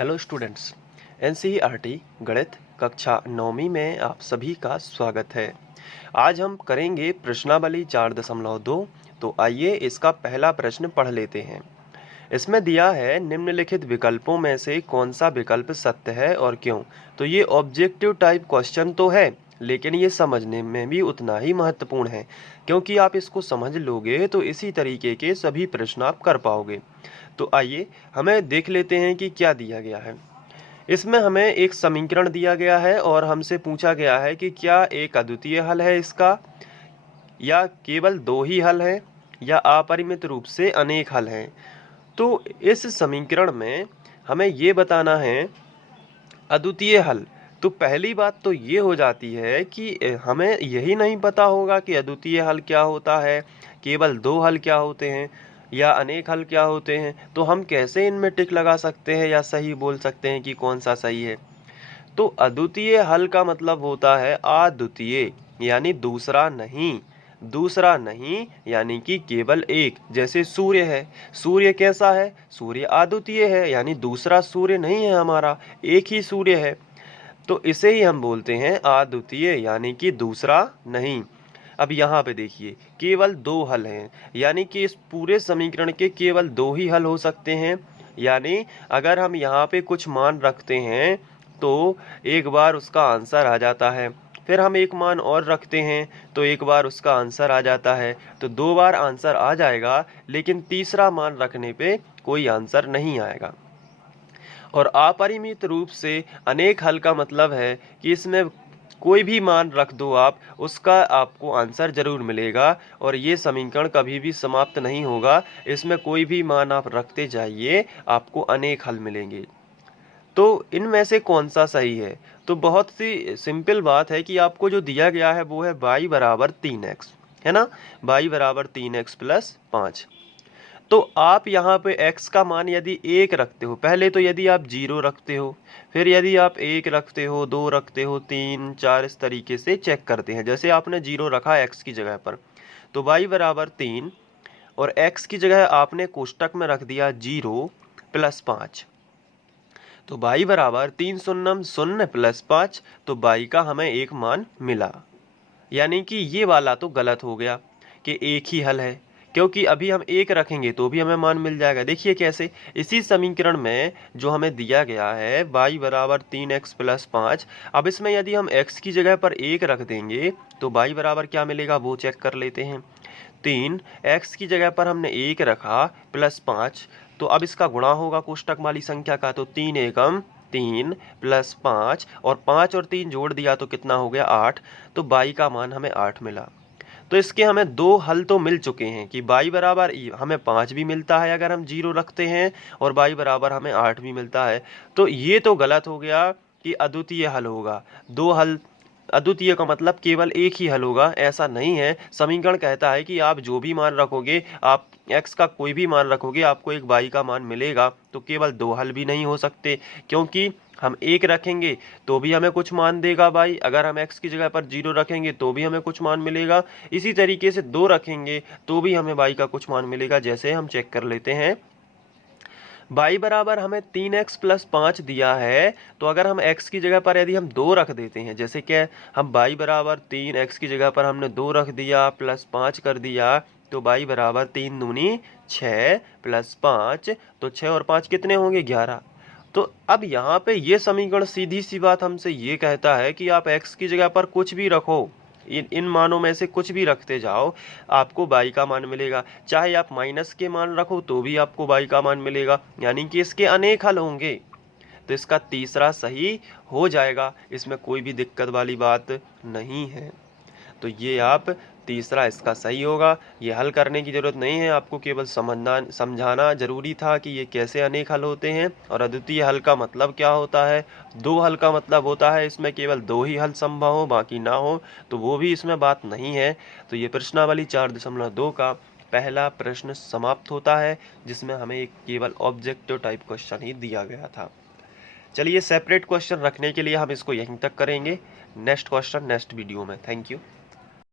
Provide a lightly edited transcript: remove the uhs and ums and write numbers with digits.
Hello students, NCERT गणित कक्षा 9वीं में आप सभी का स्वागत है। आज हम करेंगे प्रश्नावली 4.2। तो आइए इसका पहला प्रश्न पढ़ लेते हैं। इसमें दिया है निम्नलिखित विकल्पों में से कौन सा विकल्प सत्य है और क्यों। तो ये ऑब्जेक्टिव टाइप क्वेश्चन तो है, लेकिन ये समझने में भी उतना ही महत्वपूर्ण है, क्योंकि आप इसको समझ लोगे तो इसी तरीके के सभी प्रश्न आप कर पाओगे। तो आइए हमें देख लेते हैं कि क्या दिया गया है। इसमें हमें एक समीकरण दिया गया है और हमसे पूछा गया है कि क्या एक अद्वितीय हल है इसका, या केवल दो ही हल हैं, या अपरिमित रूप से अनेक हल हैं। तो इस समीकरण में हमें ये बताना है अद्वितीय हल। तो पहली बात तो ये हो जाती है कि हमें यही नहीं पता होगा कि अद्वितीय हल क्या होता है, केवल दो हल क्या होते हैं, या अनेक हल क्या होते हैं। तो हम कैसे इनमें टिक लगा सकते हैं या सही बोल सकते हैं कि कौन सा सही है। तो अद्वितीय हल का मतलब होता है अद्वितीय, यानी दूसरा नहीं। दूसरा नहीं यानी कि केवल एक। जैसे सूर्य है, सूर्य कैसा है, सूर्य अद्वितीय है, यानी दूसरा सूर्य नहीं है हमारा, एक ही सूर्य है। तो इसे ही हम बोलते हैं अद्वितीय, यानी कि दूसरा नहीं। अब यहाँ पे देखिए केवल दो हल हैं, यानी कि इस पूरे समीकरण के केवल दो ही हल हो सकते हैं। यानी अगर हम यहाँ पे कुछ मान रखते हैं तो एक बार उसका आंसर आ जाता है, फिर हम एक मान और रखते हैं तो एक बार उसका आंसर आ जाता है। तो दो बार आंसर आ जाएगा, लेकिन तीसरा मान रखने पे कोई आंसर नहीं आएगा। और अपरिमित रूप से अनेक हल का मतलब है कि इसमें कोई भी मान रख दो आप, उसका आपको आंसर जरूर मिलेगा और ये समीकरण कभी भी समाप्त नहीं होगा। इसमें कोई भी मान आप रखते जाइए, आपको अनेक हल मिलेंगे। तो इनमें से कौन सा सही है। तो बहुत सी सिंपल बात है कि आपको जो दिया गया है वो है y बराबर 3x, है ना। y बराबर 3x प्लस 5। तो आप यहाँ पे x का मान यदि 1 रखते हो, पहले तो यदि आप 0 रखते हो, फिर यदि आप 1 रखते हो, 2 रखते हो, 3, 4, इस तरीके से चेक करते हैं। जैसे आपने 0 रखा x की जगह पर, तो y बराबर 3 और x की जगह आपने कोष्टक में रख दिया 0 प्लस 5। तो y बराबर 3 शून्यम 0 प्लस 5। तो y का हमें एक मान मिला, यानी कि ये वाला तो गलत हो गया कि एक ही हल है, क्योंकि अभी हम एक रखेंगे तो भी हमें मान मिल जाएगा। देखिए कैसे, इसी समीकरण में जो हमें दिया गया है y बराबर 3x प्लस 5, अब इसमें यदि हम x की जगह पर एक रख देंगे तो y बराबर क्या मिलेगा वो चेक कर लेते हैं। 3x की जगह पर हमने एक रखा प्लस 5, तो अब इसका गुणा होगा कोष्टक वाली संख्या का। तो 3 एकम 3 प्लस 5 और 5 और 3 जोड़ दिया तो कितना हो गया 8। तो y का मान हमें 8 मिला। तो इसके हमें दो हल तो मिल चुके हैं कि y बराबर हमें 5 भी मिलता है अगर हम 0 रखते हैं, और y बराबर हमें 8 भी मिलता है। तो ये तो गलत हो गया कि अद्वितीय हल होगा। दो हल, अद्वितीय का मतलब केवल एक ही हल होगा, ऐसा नहीं है। समीकरण कहता है कि आप जो भी मान रखोगे, आप x का कोई भी मान रखोगे, आपको एक y का मान मिलेगा। तो केवल दो हल भी नहीं हो सकते, क्योंकि हम एक रखेंगे तो भी हमें कुछ मान देगा y, अगर हम x की जगह पर 0 रखेंगे तो भी हमें कुछ मान मिलेगा। इसी तरीके से दो रखेंगे तो भी हमें y का कुछ मान मिलेगा। जैसे हम चेक कर लेते हैं, y बराबर हमें 3x प्लस 5 दिया है, तो अगर हम x की जगह पर यदि हम 2 रख देते हैं, जैसे कि हम y बराबर 3x की जगह पर हमने 2 रख दिया प्लस 5 कर दिया, तो y बराबर 3 दूनी 6 प्लस 5, तो 6 और 5 कितने होंगे 11। तो अब यहाँ पे ये समीकरण सीधी सी बात हमसे ये कहता है कि आप x की जगह पर कुछ भी रखो, इन मानों में से कुछ भी रखते जाओ, आपको y का मान मिलेगा। चाहे आप माइनस के मान रखो तो भी आपको y का मान मिलेगा, यानी कि इसके अनेक हल होंगे। तो इसका तीसरा सही हो जाएगा, इसमें कोई भी दिक्कत वाली बात नहीं है। तो ये आप तीसरा इसका सही होगा। ये हल करने की जरूरत नहीं है, आपको केवल समझाना जरूरी था कि ये कैसे अनेक हल होते हैं और अद्वितीय हल का मतलब क्या होता है। दो हल का मतलब होता है इसमें केवल दो ही हल संभव हो, बाकी ना हो, तो वो भी इसमें बात नहीं है। तो ये प्रश्नावली 4.2 का पहला प्रश्न समाप्त होता है, जिसमें हमें एक केवल ऑब्जेक्टिव टाइप क्वेश्चन ही दिया गया था। चलिए सेपरेट क्वेश्चन रखने के लिए हम इसको यहीं तक करेंगे। नेक्स्ट क्वेश्चन नेक्स्ट वीडियो में। Thank you.